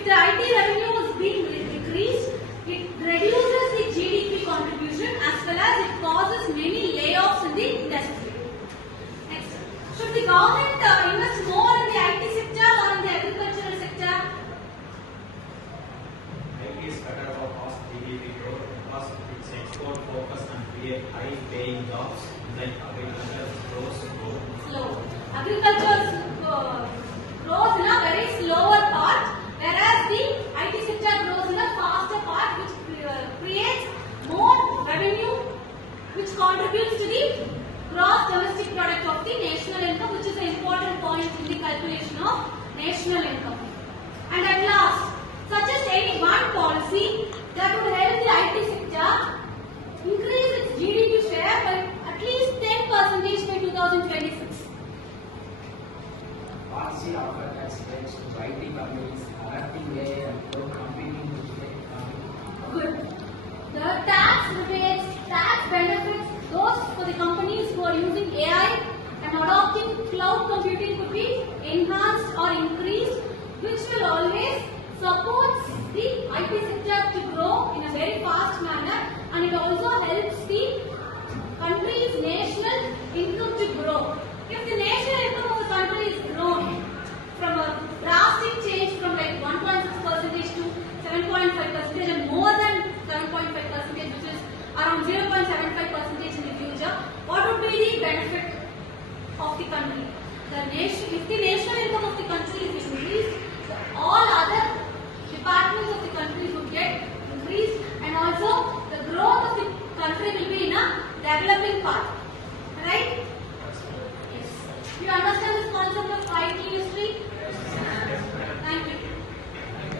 if the IT revenue is being decreased, it reduces the GDP contribution as well as it causes many layoffs in the industry. Next, should the government invest more in the IT sector or in the agricultural sector? IT is better for fast GDP growth because its export focus and create high-paying jobs like agriculture grows Slow. Agriculture grows in a very slower part, whereas the IT sector grows in a faster part, which creates more revenue, which contributes to the gross domestic product of the national income, which is an important point in the calculation of national income. And at last, suggest any one policy that would help the IT sector increase its GDP share by at least 10% by 2026. Policy offer tax breaks to IT companies, adapting AI and competing with the economy. Good. The tax rebates, tax benefits, those for the companies who are using AI and adopting cloud computing could be enhanced or increased, which will always support the IT sector to grow in a very fast manner, and it also helps the country's national income to grow. If the national income